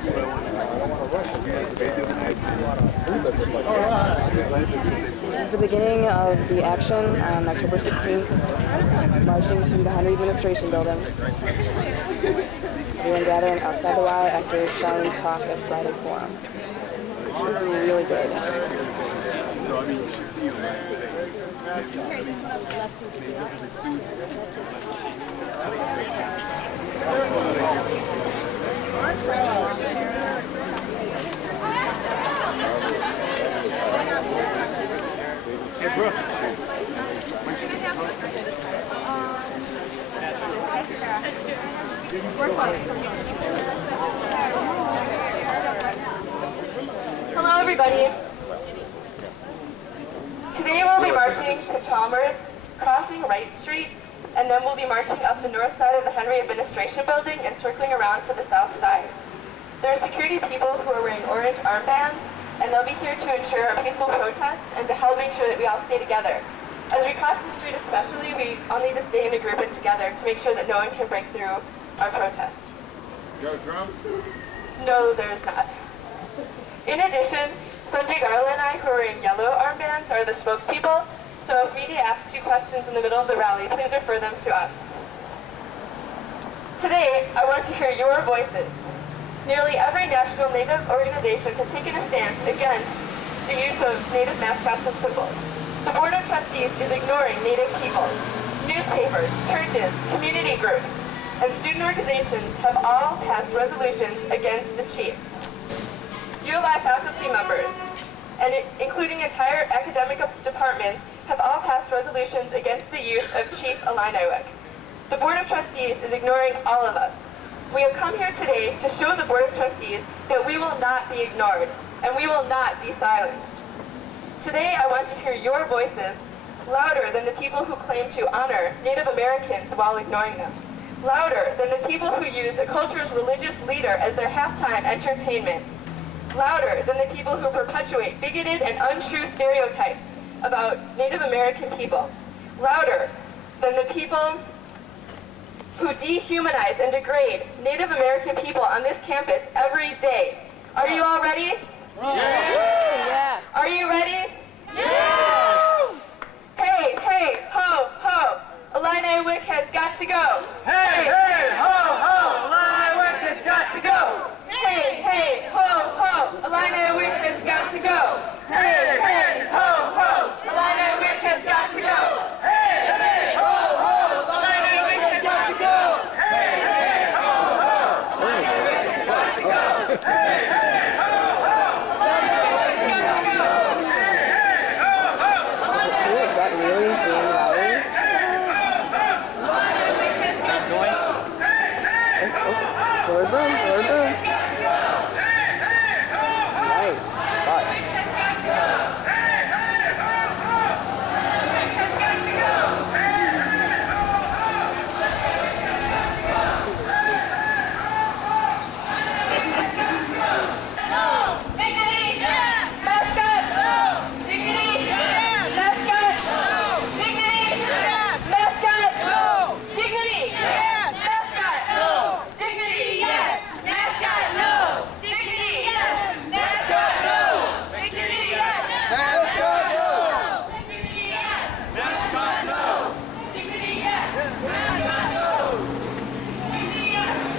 This is the beginning of the action on October 16th, marching to the Henry Administration Building. Everyone gathering outside the Y after Charlene's talk at Friday Forum. She was really good. So, I mean, you should see Hey, bro. Hello, everybody. Today we'll be marching to Chalmers, crossing Wright Street, and then we'll be marching up the north side of the Henry Administration Building and circling around to the south side. There are security people who are wearing orange armbands, and they'll be here to ensure a peaceful protest and to help make sure that we all stay together. As we cross the street especially, we all need to stay in a group and together to make sure that no one can break through our protest. Got a drum? No, there's not. In addition, Sanjay Garla and I, who are wearing yellow armbands, are the spokespeople, so if media asks you questions in the middle of the rally, please refer them to us. Today, I want to hear your voices. Nearly every national Native organization has taken a stance against the use of Native mascots and symbols. The Board of Trustees is ignoring Native people. Newspapers, churches, community groups, and student organizations have all passed resolutions against the chief. U of I faculty members, and including entire academic departments, have all passed resolutions against the use of Chief Illiniwek. The Board of Trustees is ignoring all of us. We have come here today to show the Board of Trustees that we will not be ignored, and we will not be silenced. Today, I want to hear your voices louder than the people who claim to honor Native Americans while ignoring them. Louder than the people who use a culture's religious leader as their halftime entertainment. Louder than the people who perpetuate bigoted and untrue stereotypes about Native American people. Louder than the people who dehumanize and degrade Native American people on this campus every day. Are you all ready? Yeah. Are you ready? Yes! Hey, hey, ho, ho. Illiniwek has got to go. Hey, hey, ho, ho! Illiniwek has got to go! Hey, hey, ho, ho. Illiniwek has got to go. Hey, hey, ho, ho! Illiniwek has got to go. Hey, hey, ho, ho! Illiniwek has got to go! Hey, hey, ho, ho! Illiniwek has got to go! Hey, hey, ho, ho! Illiniwek has got to go! Hey, hey, ho, ho! Is that really Dan Lowry? Lord Boom, Lord Boom. Nice. Fun.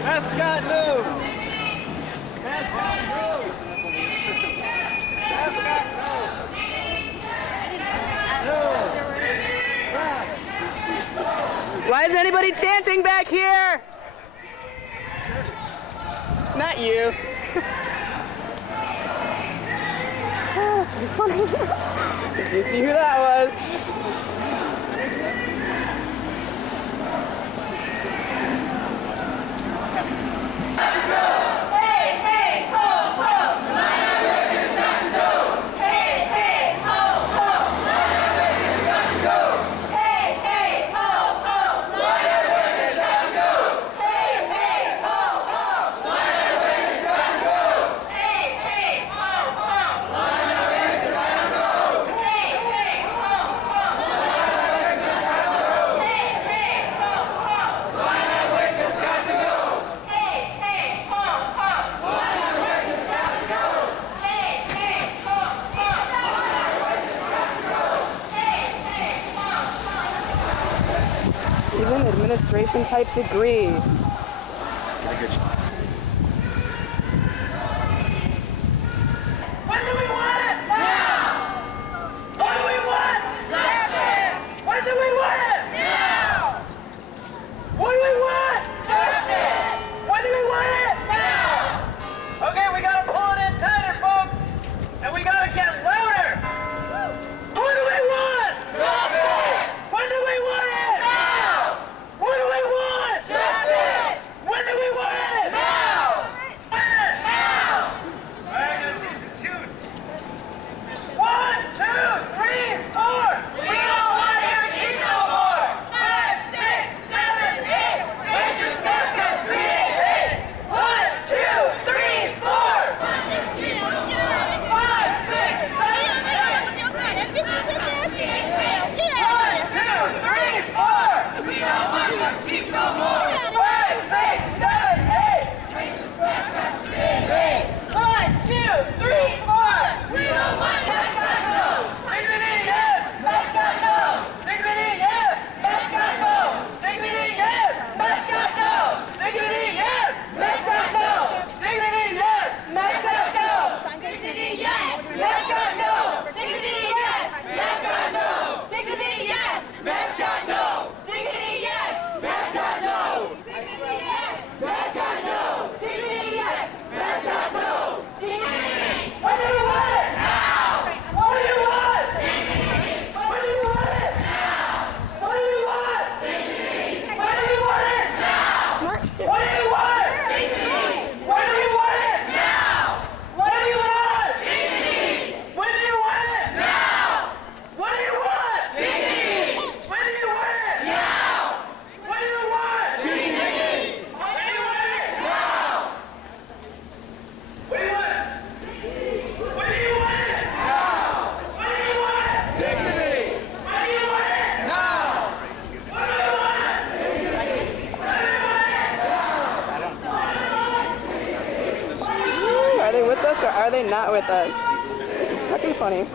Mascot, no! Mascot, no! Mascot, no! Why is anybody chanting back here? Not you. Did you see who that was? administration types agree. When do we want it? Now! What do we want? Justice! When do we want it? Now! What do we want? Justice! When do we want it? Now! Okay, we gotta pull it in tighter, folks! And we gotta get louder! What do we want? Justice! When do we want it? Now! What do we want? Justice! When do we want it? Now! When? Now! All right, guys, keep tuned. 1, 2, 3, 4. We don't want to hear sheep no more. 5, 6, 7, 8. Racist mascots create hate. 1, 2, 3, 4. 5, 6, 7, 8. 1, 2, 3, 4. We don't want no sheep no more. 5, 6, 7, 8. Racist mascots create hate. 1, 2, 3, 4. We don't want mascot no. Dignity yes. Mascot no. Dignity yes. Mascot no. Dignity yes. Mascot no. Dignity yes. Mascot no. Dignity yes. Mascot no. Dignity yes. Mascot no. Dignity yes. Mascot no. Dignity yes. Mascot no. Dignity yes. Mascot no. Dignity yes. Mascot no. Dignity yes. Mascot no. Dignity. When do you want it? Now. What do you want? Dignity. When do you want it? Now. What do you want? Dignity. When do you want it? Now. What do you want? Dignity. When do you want it? Now. What do you want? Dignity. When do you want it? Now. What do you want? Dignity. When do you want it? Now. What do you want? Dignity. When do you want it? Now. What do you want? When do you want it? Now. When do you want it? Dignity. When do you want it? Now. What do you want? Are they with us or are they not with us? This is fucking funny.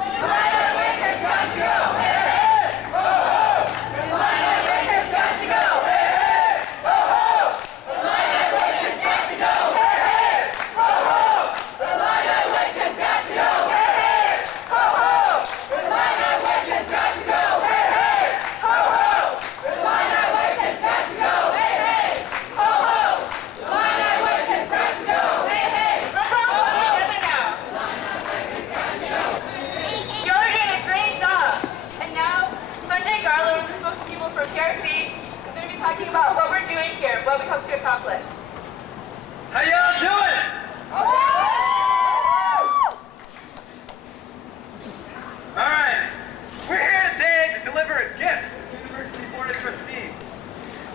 You're doing a great job. And now, Sunday Garlow, the spokespeople for PRC, is going to be talking about what we're doing here, what we hope to accomplish. How y'all doing? All right. We're here today to deliver a gift to the University Board of Trustees.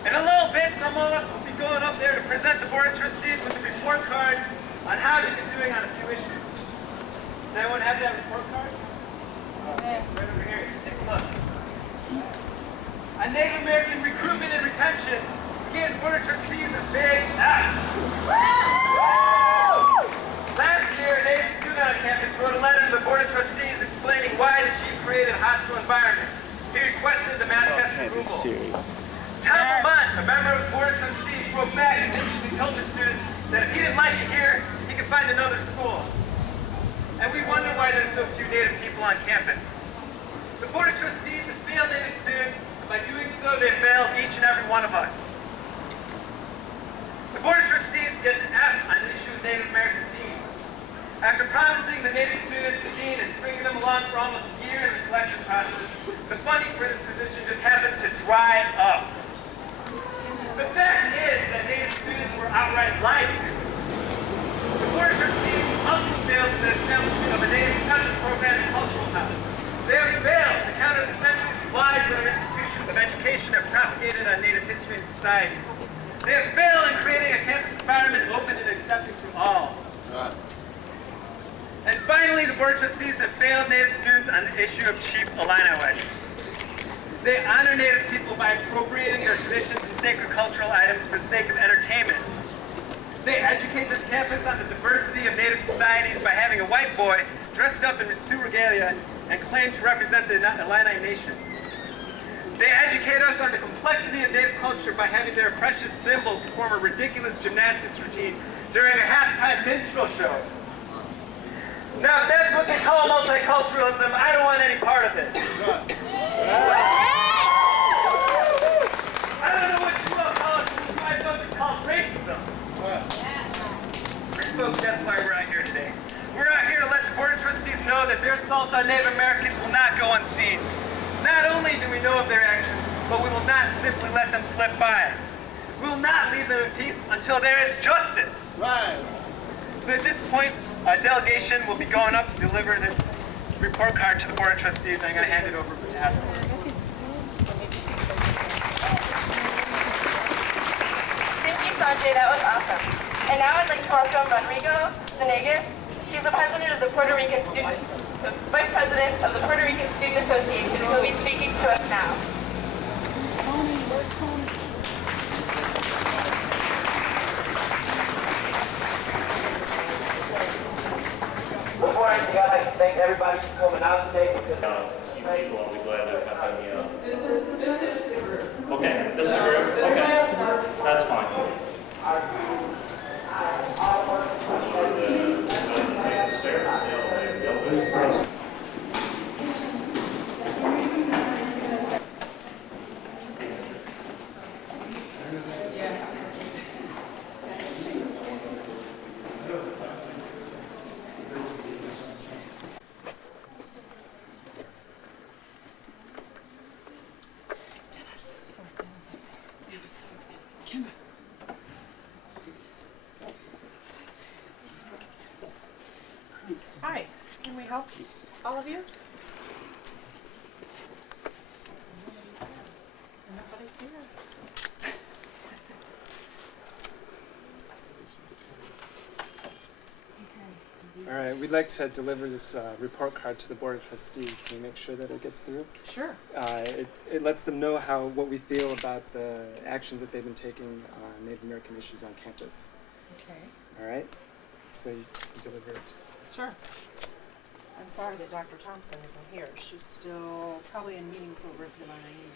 In a little bit, some of us will be going up there to present the Board of Trustees with a report card on how they've been doing on a few issues. Does anyone have that report card? It's right over here, so take a look. On Native American recruitment and retention, we gave the Board of Trustees a big F. Last year, a Native student on campus wrote a letter to the Board of Trustees explaining why the chief created a hostile environment. He requested the mascot's removal. Tom Lamont, a member of the Board of Trustees, wrote back and basically told the student that if he didn't like it here, he could find another school. And we wonder why there's so few Native people on campus. The Board of Trustees have failed Native students, and by doing so, they failed each and every one of us. The Board of Trustees get an F on the issue of Native American Dean. After promising the Native students the Dean and stringing them along for almost a year in the selection process, the funding for this position just happened to dry up. The fact is that Native students were outright lied to. The Board of Trustees also failed in the establishment of a Native Studies program and cultural house. They have failed to counter the centuries of lies that our institutions of education have propagated on Native history and society. They have failed in creating a campus environment open and accepting to all. And finally, the Board of Trustees have failed Native students on the issue of cheap Illini wedges. They honor Native people by appropriating their traditions and sacred cultural items for the sake of entertainment. They educate this campus on the diversity of Native societies by having a white boy dressed up in Sioux regalia and claim to represent the Illini Nation. They educate us on the complexity of Native culture by having their precious symbol perform a ridiculous gymnastics routine during a halftime minstrel show. Now, if that's what they call multiculturalism, I don't want any part of it. I don't know what you all call it, but I know it's called racism. Folks, that's why we're out here today. We're out here to let the Board of Trustees know that their assault on Native Americans will not go unseen. Not only do we know of their actions, but we will not simply let them slip by. We will not leave them in peace until there is justice. Right. So at this point, a delegation will be going up to deliver this report card to the Board of Trustees, and I'm going to hand it over to Heather. Thank you, Sanjay. That was awesome. And now I'd like to welcome Rodrigo Venegas. He's the president of the Puerto Rican Student, Vice President of the Puerto Rican Student Association. He'll be speaking to us now. Before anything, I'd like to thank everybody for coming out today. You people will be glad to accompany me out. Okay, this is a group? Okay, that's fine. Hi, can we help all of you? Nobody's here. All right, we'd like to deliver this report card to the Board of Trustees. Can you make sure that it gets through? Sure. It lets them know what we feel about the actions that they've been taking on Native American issues on campus. Okay. All right? So you can deliver it. Sure. I'm sorry that Dr. Thompson isn't here. She's still probably in meetings over at Divine Union.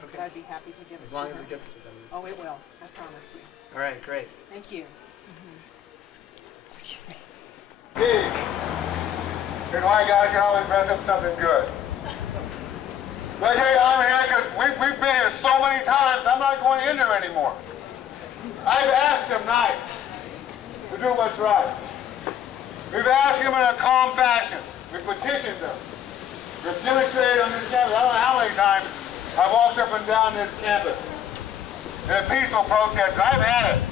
But Okay. I'd be happy to give it As to long her. as it gets to them. Oh, it will. I promise you. All right, great. Thank you. Excuse me. Hey, you know, guys can always mess up something good. But hey, I'm here because we've been here so many times, I'm not going in there anymore. I've asked them nice to do what's right. We've asked them in a calm fashion. We petitioned them. We've demonstrated on this campus. I don't know how many times I've walked up and down this campus in a peaceful protest, and I've had it.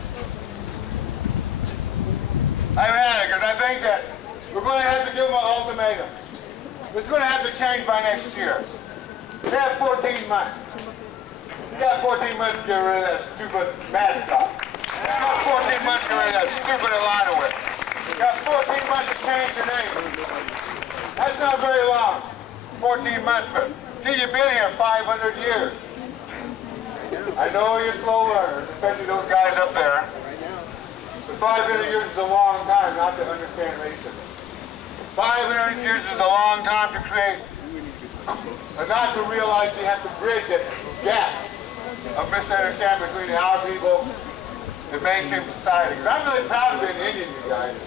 I've had it because I think that we're going to have to give them an ultimatum. It's going to have to change by next year. We have 14 months. You got 14 months to get rid of that stupid mascot. You got 14 months to get rid of that stupid Alana with. You got 14 months to change your name. That's not very long. 14 months, but gee, you've been here 500 years. I know you're slow learners, especially those guys up there. But 500 years is a long time not to understand racism. 500 years is a long time to create, and not to realize you have to bridge that gap of misunderstanding between our people and mainstream society. Because I'm really proud of being Indian, you guys.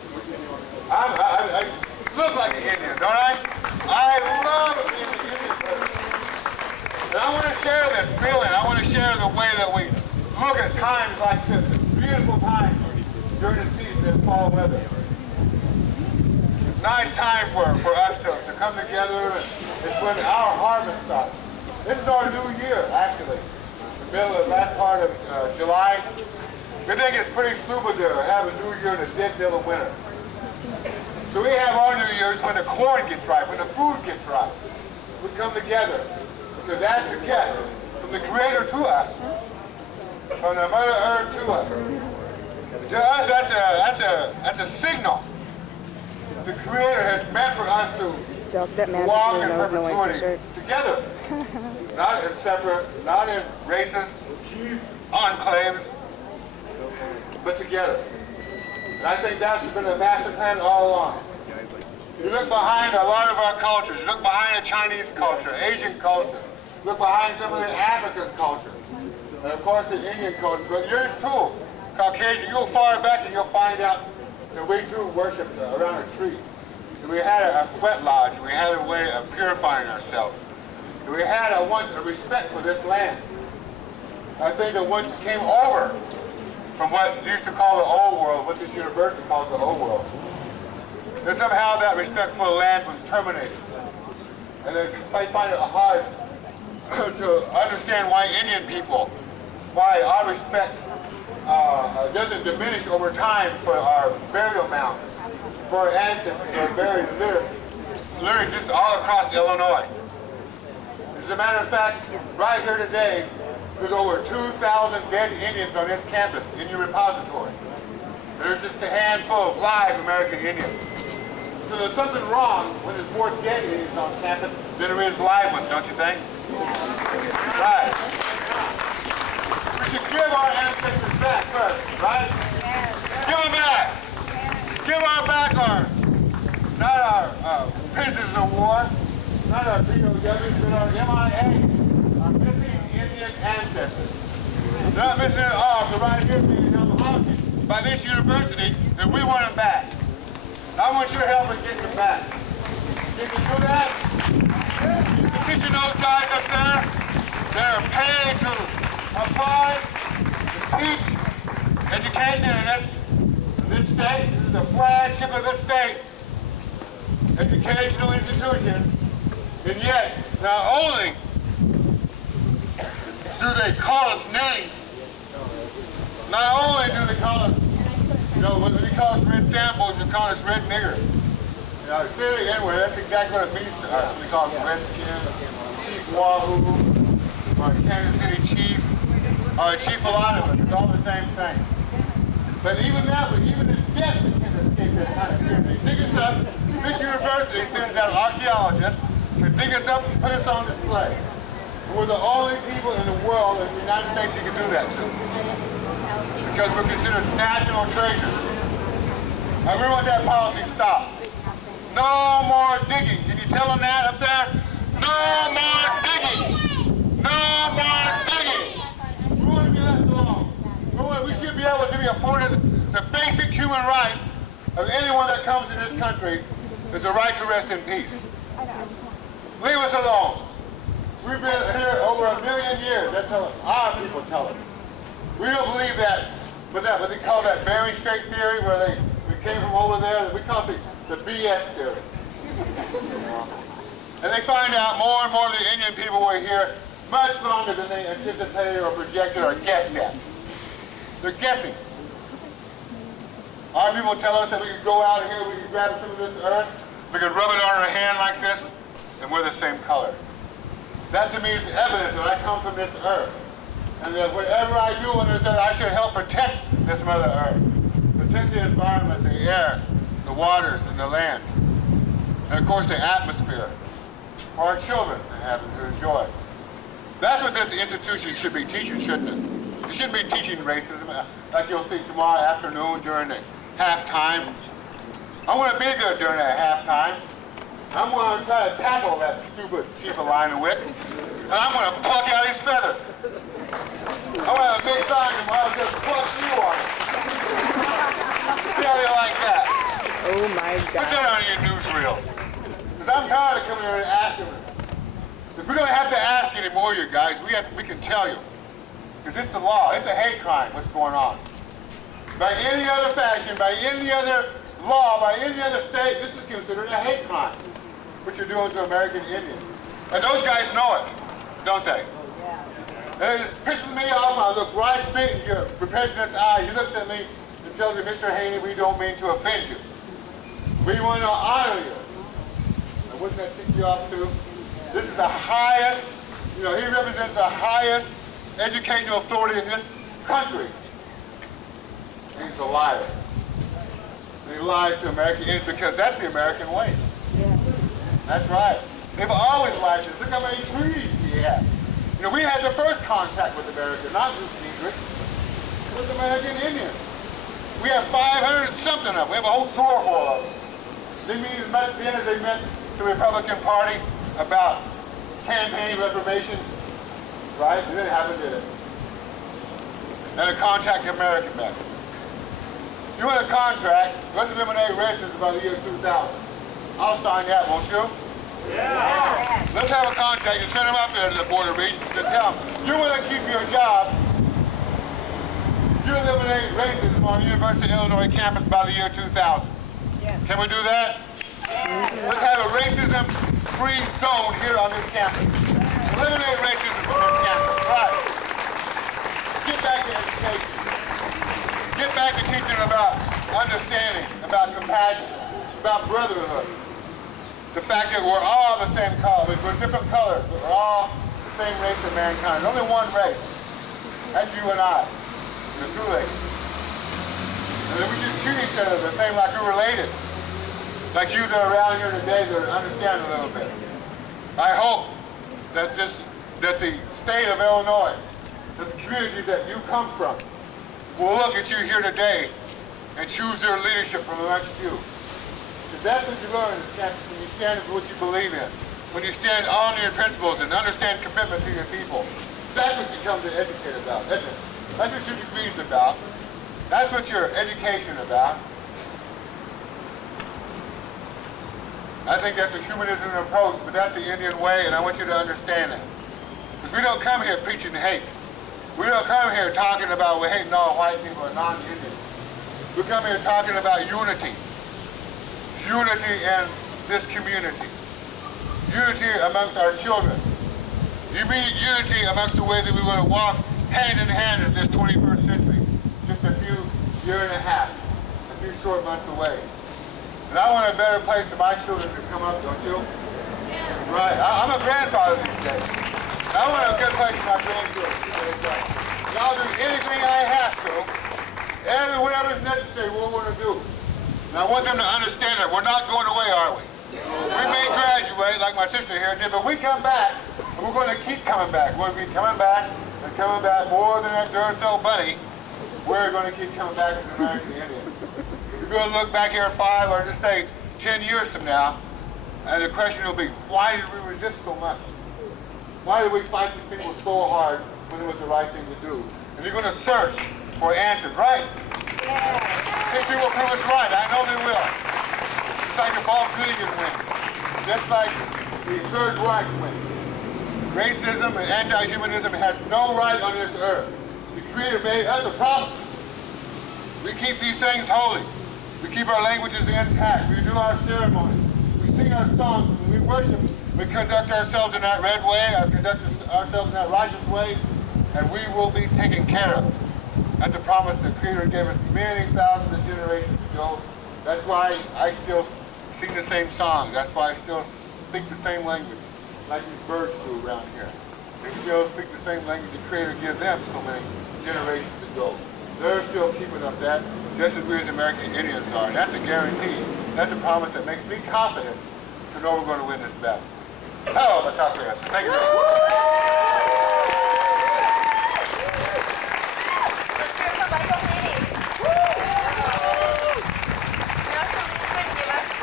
I look like an Indian, don't I? I love being an Indian person. And I want to share this feeling. I want to share the way that we look at times like this, beautiful times during the season in fall weather. Nice time for us to come together, and it's when our harvest starts. This is our new year, actually. The middle of the last part of July. We think it's pretty stupid to have a new year in the dead middle of winter. So we have our New Year's when the corn gets ripe, when the food gets ripe. We come together because that's a gift from the Creator to us, from the Mother Earth to us. To us, that's a signal the Creator has meant for us to walk in perpetuity together, not in separate, not in racist enclaves, but together. And I think that's been a master plan all along. You look behind a lot of our cultures, you look behind the Chinese culture, Asian culture, Look behind some of the African culture. And of course the Indian culture. But yours too, Caucasian. You go far back and you'll find out that we too worshiped around a tree. And we had a sweat lodge. And we had a way of purifying ourselves. And we had once a respect for this land. I think that once it came over from what you used to call the old world, what this university calls the old world, that somehow that respect for the land was terminated. And I find it hard to understand why Indian people, why our respect doesn't diminish over time for our burial mounds, for our ancestors who are buried literally just all across Illinois. As a matter of fact, right here today, there's over 2,000 dead Indians on this campus in your repository. There's just a handful of live American Indians. So there's something wrong when there's more dead Indians on campus than there is live ones, don't you think? Right. We should give our ancestors back first, right? Give them back. Give our back our, not our prisoners of war, not our POWs, but our MIA, our missing Indian ancestors. They're not missing it off. They're right here being held hostage by this university, and we want them back. I want your help in getting them back. You can do that. You can teach those guys up there that are paid to apply, to teach education in this state. This is the flagship of this state, educational institution. And yet, not only do they call us names, not only do they call us, when they call us red samples, they call us red niggers. Say it again, that's exactly what it means to us. They call us redskin, Chief Wahoo, or Kansas City Chief, or Chief Alonimous. It's all the same thing. But even that, even in death, we can't escape that kind of tyranny. Dig us up. This university sends out archaeologists to dig us up and put us on display. We're the only people in the world, in the United States, who can do that to. Because we're considered national treasures. And we want that policy stopped. No more digging. Can you tell them that up there? No more digging. No more digging. We want to be left alone. We should be able to be afforded the basic human right of anyone that comes in this country is the right to rest in peace. Leave us alone. We've been here over 1 million years. That's how our people tell us. We don't believe that, but what they call that Bering Strait theory, where we came from over there, we call it the BS theory. And they find out more and more the Indian people were here much longer than they anticipated or projected or guessed at. They're guessing. Our people tell us that we could go out here, we could grab some of this earth, we could rub it on our hand like this, and we're the same color. That to me is evidence that I come from this earth. And that whatever I do on this earth, I should help protect this Mother Earth. Protect the environment, the air, the waters, and the land. And of course the atmosphere for our children to have and to enjoy. That's what this institution should be teaching, shouldn't it? It shouldn't be teaching racism, like you'll see tomorrow afternoon during the halftime. I want to be there during that halftime. I'm going to try to tackle that stupid Chief Alonimous, and I'm going to pluck out his feathers. I want to have a big sign and I'll just pluck you on it. See how they like that? Oh my God. Put that on your newsreel. Because I'm tired of coming here and asking them. Because we don't have to ask anymore, you guys. We can tell you. Because it's the law. It's a hate crime, what's going on. By any other fashion, by any other law, by any other state, this is considered a hate crime. What you're doing to American Indians. And those guys know it, don't they? And it just pisses me off when I look right straight into the president's eye. He looks at me and tells me, Mr. Haney, we don't mean to offend you. We want to honor you. And wouldn't that tick you off too? This is the highest, he represents the highest educational authority in this country. And he's a liar. And he lies to American Indians because that's the American way. That's right. They've always lied to us. Look how many treaties we have. We had the first contact with America, not with secret, with American Indians. We have 500 and something of them. We have a whole drawer full of them. They mean as much then as they meant the Republican Party about campaign reformation right? It didn't happen, did it? And a Contact American method. You want a contract, let's eliminate racism by the year 2000. I'll sign that, won't you? Yeah. Let's have a contract and send them up there to the border regions and tell them, you want to keep your job, you eliminate racism on the University of Illinois campus by the year 2000. Yeah. Can we do that? Yeah. Let's have a racism-free zone here on this campus. Eliminate racism from this campus. Right. Get back to education. Get back to teaching about understanding, about compassion, about brotherhood. The fact that we're all the same color. We're different colors, but we're all the same race of mankind. Only one race. That's you and I, the two races. And then we should treat each other the same like we're related. Like you that are around here today that understand a little bit. I hope that the state of Illinois, that the communities that you come from, will look at you here today and choose their leadership from amongst you. Because that's what you learn in this campus when you stand for what you believe in. When you stand on your principles and understand commitment to your people. That's what you come to educate about, isn't it? That's what your degree's about. That's what your education's about. I think that's a humanism approach, but that's the Indian way, and I want you to understand it. Because we don't come here preaching hate. We don't come here talking about we hate all white people or non-Indians. We come here talking about unity. Unity in this community. Unity amongst our children. You mean unity amongst the way that we want to walk hand in hand in this 21st century. Just a year and a half, a few short months away. And I want a better place for my children to come up, don't you? Yeah. Right. I'm a grandfather these days. I want a good place for my grandchildren. And I'll do anything I have to, whatever's necessary, what we're going to do. And I want them to understand that we're not going away, are we? We may graduate, like my sister here did, but we come back, and we're going to keep coming back. We're going to keep coming back, and coming back more than that Duracell bunny. We're going to keep coming back as an American Indian. We're going to look back here 5 or just say 10 years from now, and the question will be, why did we resist so much? Why did we fight these people so hard when it was the right thing to do? And you're going to search for answers, right? Yeah. History will prove us right. I know they will. Just like the Balkan win. Just like the Third Reich win. Racism and anti-humanism has no right on this earth. The Creator made us a promise. We keep these things holy. We keep our languages intact. We do our ceremonies. We sing our songs. We worship. We conduct ourselves in that red way, conduct ourselves in that righteous way, and we will be taken care of. That's a promise the Creator gave us many thousands of generations ago. That's why I still sing the same songs. That's why I still speak the same language, like these birds do around here. They still speak the same language the Creator gave them so many generations ago. They're still keeping up that, just as we as American Indians are. And that's a guarantee. That's a promise that makes me confident to know we're going to win this battle. Hello, my top guys. Thank you very much.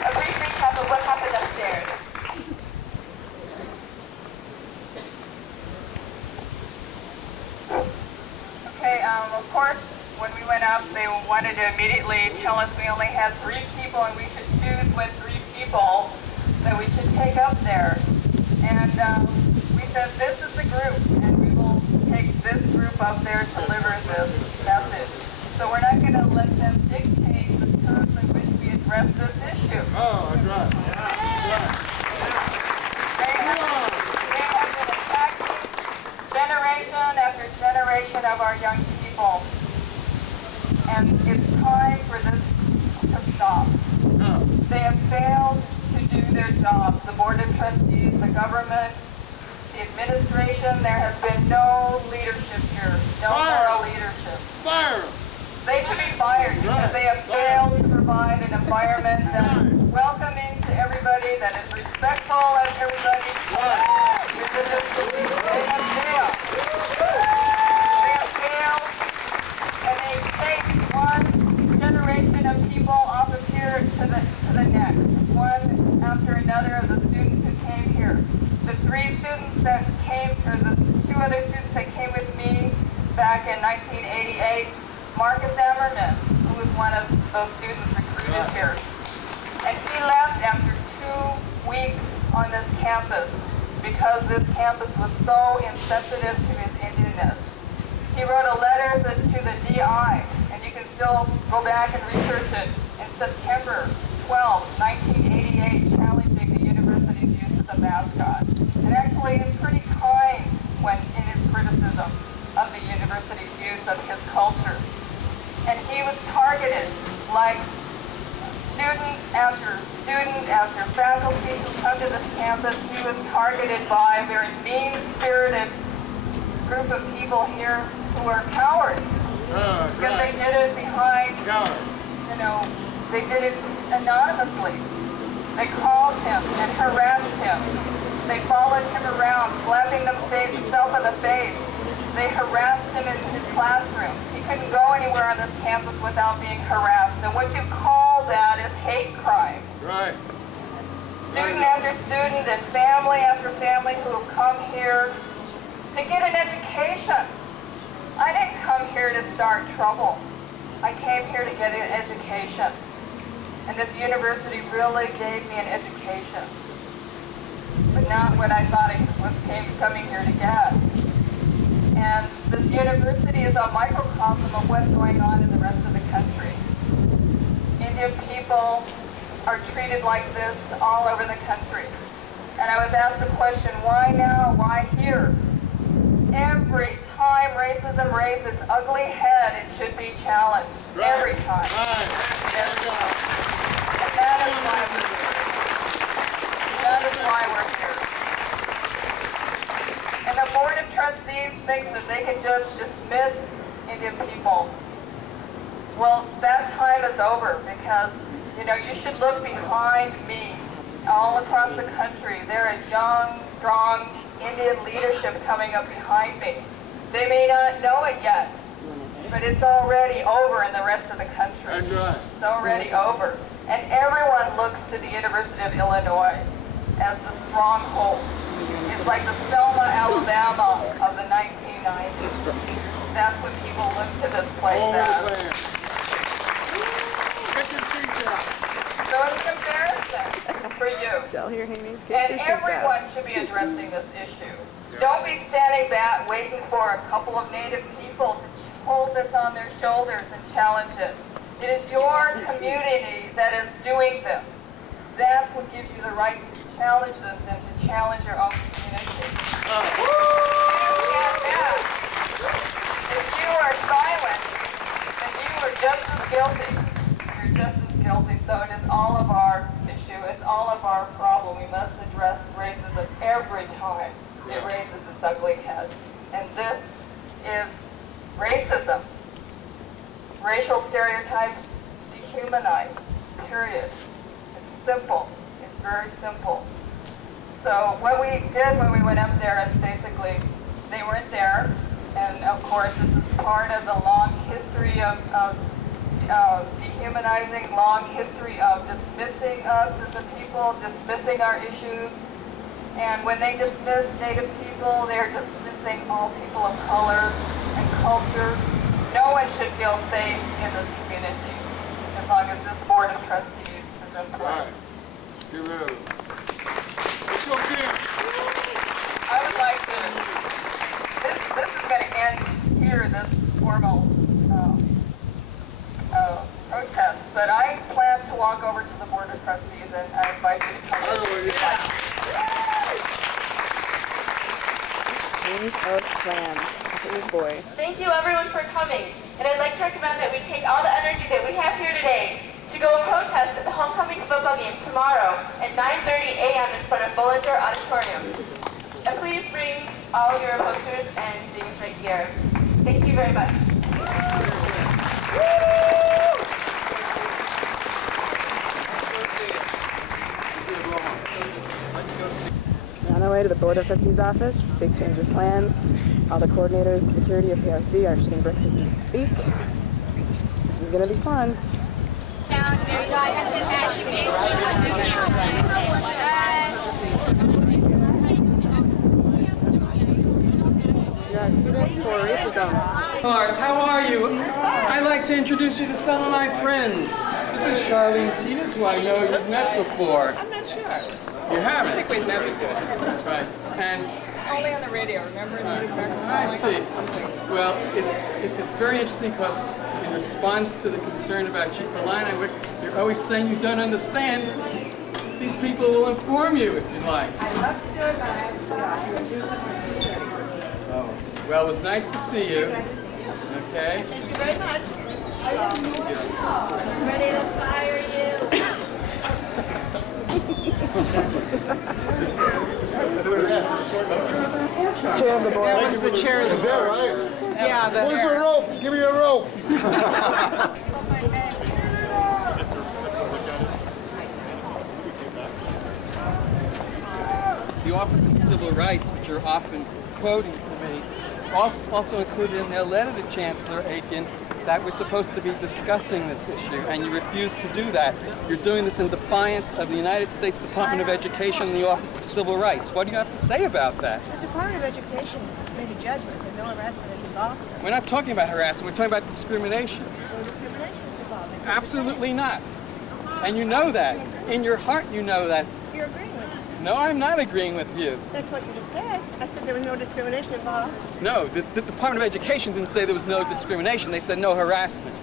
A brief recap of what happened upstairs. Okay, of course, when we went up, they wanted to immediately tell us we only had 3 people and we should choose what 3 people that we should take up there. And we said, this is the group, and we will take this group up there to deliver this message. So we're not going to let them dictate the terms in which we address this issue. Oh, that's right. They have been attacking generation after generation of our young people. And it's time for this to stop. They have failed to do their jobs. The Board of Trustees, the government, the administration, there has been no leadership here. No moral leadership. Fire! They should be fired because they have failed to provide an environment that is welcoming to everybody, that is respectful of everybody. They have failed. They have failed, and they take one generation of people off of here to the next, one after another of the students who came here. The 3 students that came, or the 2 two other students that came with me back in 1988, Marcus Ammerman, who was one of those students recruited here. And he left after 2 weeks on this campus because this campus was so insensitive to his Indianness. He wrote a letter to the DI, and you can still go back and research it, in September 12, 1988, challenging the university's use of the mascot. And actually is pretty kind when in his criticism of the university's use of his culture. And he was targeted like student after faculty who come to this campus. He was targeted by a very mean-spirited group of people here who are cowards. Because they did it behind, they did it anonymously. They called him and harassed him. They followed him around, slapping himself in the face. They harassed him in his classroom. He couldn't go anywhere on this campus without being harassed. And what you call that is hate crime. Right. Student after student and family after family who have come here to get an education. I didn't come here to start trouble. I came here to get an education. And this university really gave me an education. But not what I thought I was coming here to get. And this university is a microcosm of what's going on in the rest of the country. Indian people are treated like this all over the country. And I was asked the question, why now, why here? Every time racism raises its ugly head, it should be challenged. Right. Every time. Right. And that is why we're here. That is why we're here. And the Board of Trustees thinks that they can just dismiss Indian people. Well, that time is over because, you should look behind me. All across the country, there is young, strong Indian leadership coming up behind me. They may not know it yet, but it's already over in the rest of the country. That's right. It's already over. And everyone looks to the University of Illinois as the stronghold. It's like the Selma, Alabama of the 1990s. That's what people look to this place as. Get your seats out. So it's embarrassing for you. Tell here, Haney. And everyone should be addressing this issue. Don't be standing back waiting for a couple of Native people to hold this on their shoulders and challenge it. It is your community that is doing this. That's what gives you the right to challenge this and to challenge your own community. If you are silent, then you are just as guilty. You're just as guilty. So it is all of our issue. It's all of our problem. We must address racism every time it raises its ugly head. And this is racism. Racial stereotypes dehumanize, period. It's simple. It's very simple. So what we did when we went up there is basically, they weren't there, and of course this is part of the long history of dehumanizing, long history of dismissing us as a people, dismissing our issues. And when they dismiss Native people, they're dismissing all people of color and culture. No one should feel safe in this community as long as this Board of Trustees is in place. Right. Get rid of it. Let's go see him. I would like to, this is going to end here, this formal protest, but I plan to walk over to the Board of Trustees and I invite you to come. Change of plans. Good boy. Thank you everyone for coming, and I'd like to recommend that we take all the energy that we have here today to go protest at the homecoming football game tomorrow at 9:30 a.m. in front of Bollinger Auditorium. And please bring all of your posters and things right here. Thank you very much. We're on our way to the Board of Trustees office. Big change of plans. All the coordinators and security of PRC are shooting bricks as we speak. This is going to be fun. Mars, how are you? I'd like to introduce you to some of my friends. This is Charlene Teeters, who I know you've met before. I'm not sure. You haven't? I think we've met before. Right. And Only on the radio, remember? I see. Well, it's very interesting because in response to the concern about Chief Illini, you're always saying you don't understand. These people will inform you if you'd like. I'd love to do it, but I have to Oh, well, it was nice to see you. Glad to see you. Okay. Thank you very much. I'm ready to fire you. Chair of the board. That was the chair of the Is that right? Yeah, Where's the rope? Give me a rope. The Office of Civil Rights, which are often quoting to me, also included in their letter to Chancellor Aiken that we're supposed to be discussing this issue, and you refuse to do that. You're doing this in defiance of the United States Department of Education and the Office of Civil Rights. What do you have to say about that? The Department of Education made a judgment that no harassment is involved. We're not talking about harassment, we're talking about discrimination. No discrimination is involved. Absolutely not. And you know that. In your heart you know that. You're agreeing with me. No, I'm not agreeing with you. That's what you just said. I said there was no discrimination involved. No, the Department of Education didn't say there was no discrimination. They said no harassment.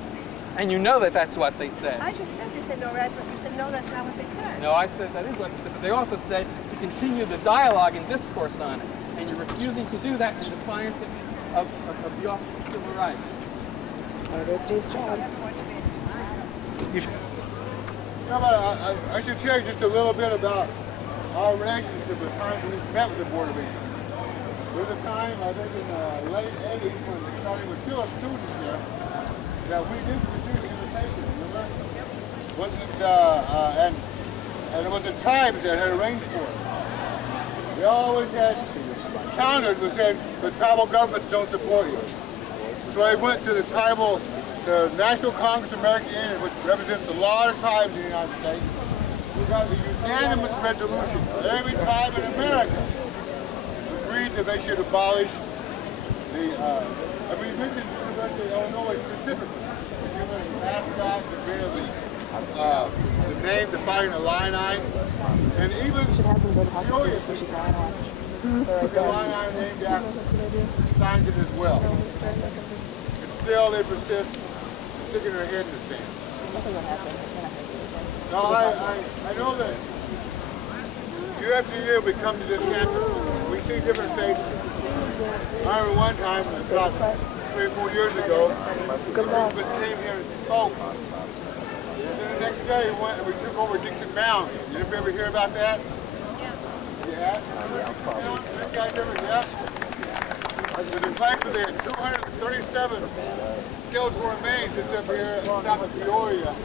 And you know that that's what they said. I just said they said no harassment. You said no, that's not what they said. No, I said that is what they said. But they also said to continue the dialogue and discourse on it. And you're refusing to do that in defiance of the Office of Civil Rights. There goes Steve's job. I should tell you just a little bit about our relationship with the times we met with the Board of Regents. There was a time, I think in the late 80s, when Charlie was still a student here, that we did receive the invitation, remember? And it was the Times that had arranged for it. They always had countered and said, the tribal governments don't support you. So I went to the National Congress of American Indians, which represents a lot of tribes in the United States. We got a unanimous resolution. Every tribe in America agreed that they should abolish the, we mentioned the University of Illinois specifically. The mascot, the name, defining the Illini, and even the Illini named after signed it as well. And still they persist, sticking their head in the sand. No, I know that year after year we come to this campus and we see different faces. I remember one time, about 3 or 4 years ago, a group of us came here and spoke. And then the next day we took over Dixon Mounds. You ever hear about that? Yeah. You guys ever, yeah? It was a place where they had 237 skeletal remains just up here south of Peoria.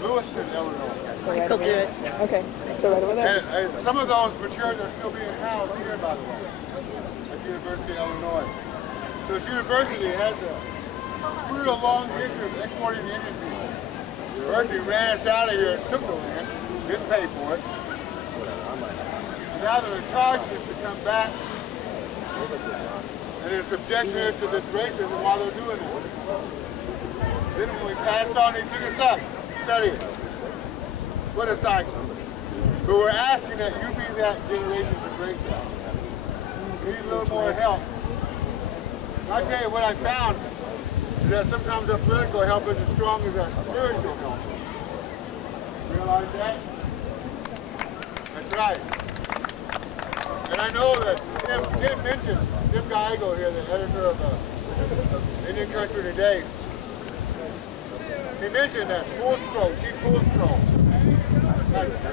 Lewiston, Illinois. Michael, do it. Okay, go right over there. And some of those materials are still being housed here, by the way, at the University of Illinois. So this university has a real long history of exporting the Indian people. The university ran us out of here and took the land, didn't pay for it. Now they're in charge of to come back, and their subjection is to this racism while they're doing it. Then when we pass on, they dig us up, study it. What a cycle. But we're asking that you be that generation to break that. We need a little more help. I tell you what I found is that sometimes our political help isn't as strong as our spiritual help. Realize that? That's right. And I know that Tim mentioned, Tim Gallego here, the editor of Indian Country Today, he mentioned that Chief Fool's Crow,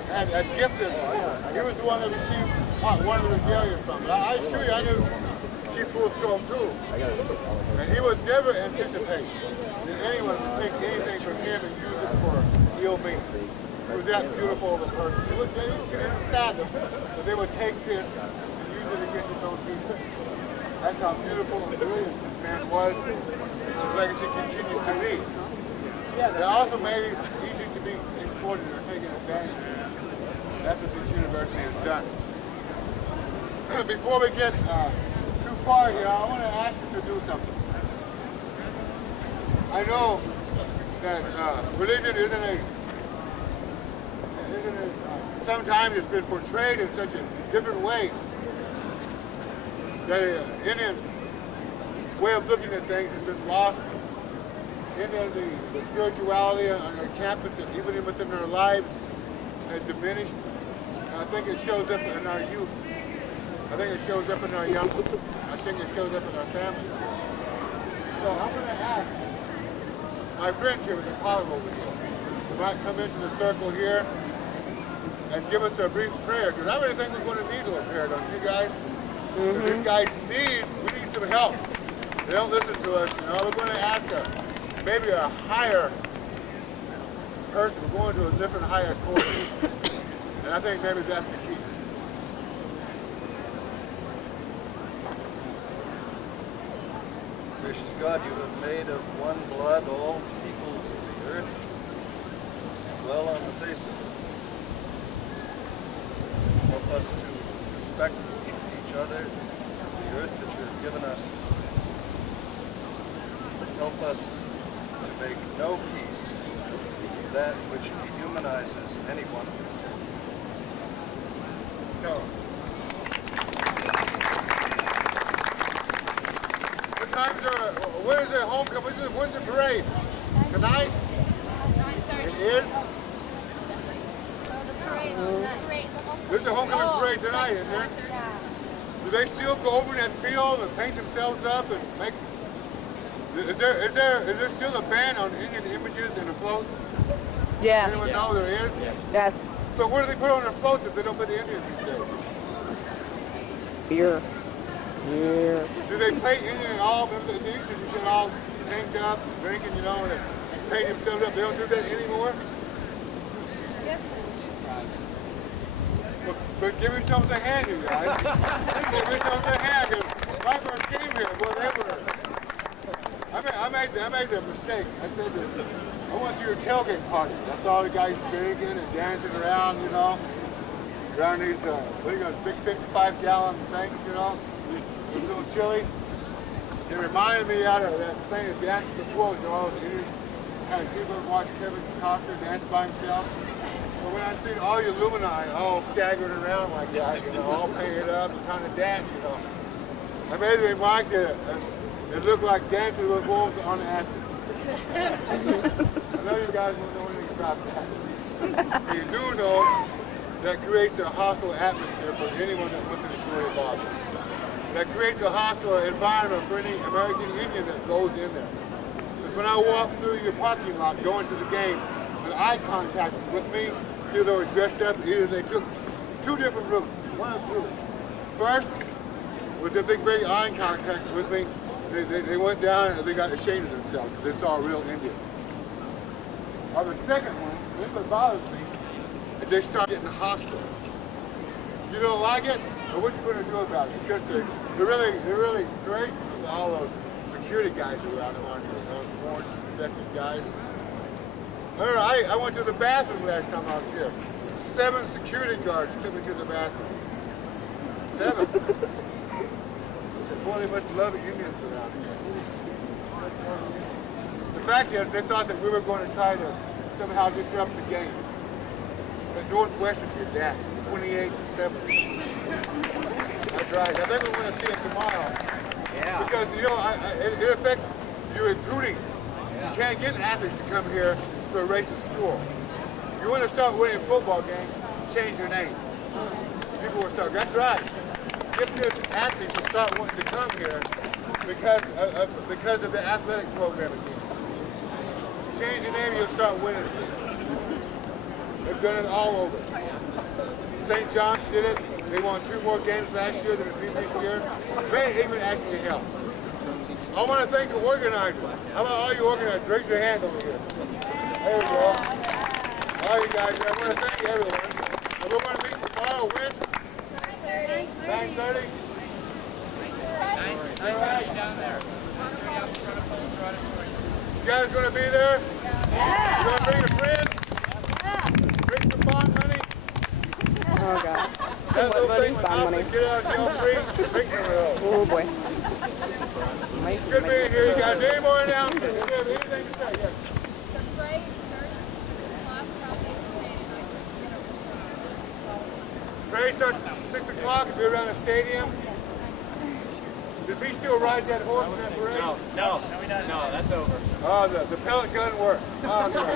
had gifted him. He was the one that received one of the regalia from it. I assure you, I knew Chief Fool's Crow too. And he would never anticipate that anyone would take anything from him and use it for ill means. He was that beautiful of a person. He couldn't fathom that they would take this and use it against his own people. That's how beautiful and brilliant this man was, and his legacy continues to be. They also made it easy to be exploited or taken advantage of. That's what this university has done. before we get too far here, I want to ask you to do something. I know that religion sometimes it's been portrayed in such a different way that Indian way of looking at things has been lost. Indian, the spirituality on our campus and even within our lives has diminished. And I think it shows up in our youth. I think it shows up in our young. I think it shows up in our families. So I'm going to ask my friend here with the collar over here, who might come into the circle here and give us a brief prayer, because I really think we're going to need a little prayer, don't you guys? Because these guys we need some help. They don't listen to us, you know. We're going to ask maybe a higher person. We're going to a different higher court. And I think maybe that's the key. Gracious God, you have made of one blood all peoples of the earth to dwell on the face of it. Help us to respect each other, the earth that you have given us. Help us to make no peace with that which dehumanizes any one of us. No. When is the homecoming? When's the parade? Tonight? 9:30. It is? There's a homecoming parade tonight, isn't there? Do they still go over in that field and paint themselves up and make? Is there still a ban on Indian images and the floats? Yeah. Anyone know there is? Yes. So what do they put on their floats if they don't put the Indians these days? Beer. Yeah. Do they play Indian at all? Remember they used to get all tanked up, drinking, you know, and they paint themselves up. They don't do that anymore? But give yourselves a hand, you guys. Give yourselves a hand. When I first came here, well, they were. I made the mistake. I said this. I went to your tailgate party. I saw the guys drinking and dancing around, you know, around these, what do you got, big 55-gallon things, you know. It was a little chilly. It reminded me out of that thing that dances the wolves, you know, all those Indians kind of people watch Kevin Costner dance by himself. But when I seen all you Illuminati all staggered around like that, you know, all painted up and trying to dance, you know, I made it remind you that it looked like dancing with wolves on acid. I know you guys don't know anything about that. You do know that creates a hostile atmosphere for anyone that listens to Julia Bob. That creates a hostile environment for any American Indian that goes in there. Because when I walk through your parking lot going to the game, and eye contact with me, either they were dressed up, either they took two different routes, one of two. First was if they made eye contact with me, they went down and they got ashamed of themselves because they saw a real Indian. Or the second one, this is what bothers me, is they start getting hostile. You don't like it? Or what you going to do about it? Because they're really great with all those security guys around them, aren't they? Those orange vested guys. I don't know, I went to the bathroom last time I was here. 7 security guards took me to the bathroom. 7. Boy, they must love the Indians around here. The fact is, they thought that we were going to try to somehow disrupt the game. But Northwestern did that, 28-7. That's right. I think we're going to see it tomorrow. Yeah. Because, you know, it affects your recruiting. Yeah. You can't get athletes to come here to a racist school. You want to start winning football games, change your name. People will start. That's right. Gifted athletes will start wanting to come here because of the athletic program again. Change your name, you'll start winning. They've done it all over. St. John's did it. They won 2 more games last year than the previous year. They even actually helped. I want to thank the organizers. How about all you organizers? Raise your hand over here. There we go. All you guys, I want to thank everyone. And we're going to meet tomorrow when? 9:30. 9:30? 9:30 down there. You guys going to be there? Yeah. You going to bring a friend? Yeah. Bring some bond money? Oh, God. That little thing with money. Get out of jail free. Bring some of those. Oh boy. Good being here, you guys. Any more announcements? If you have anything to say, yes. The parade starts at 6 o'clock from the stadium. Parade starts at 6 o'clock if you're around the stadium. Does he still ride that horse in that parade? No, that's over. Oh, the pellet gun works. Oh, good.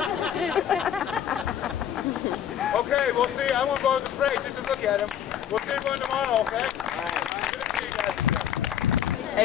Okay, we'll see. I won't go to the parade just to look at him. We'll see everyone tomorrow, okay?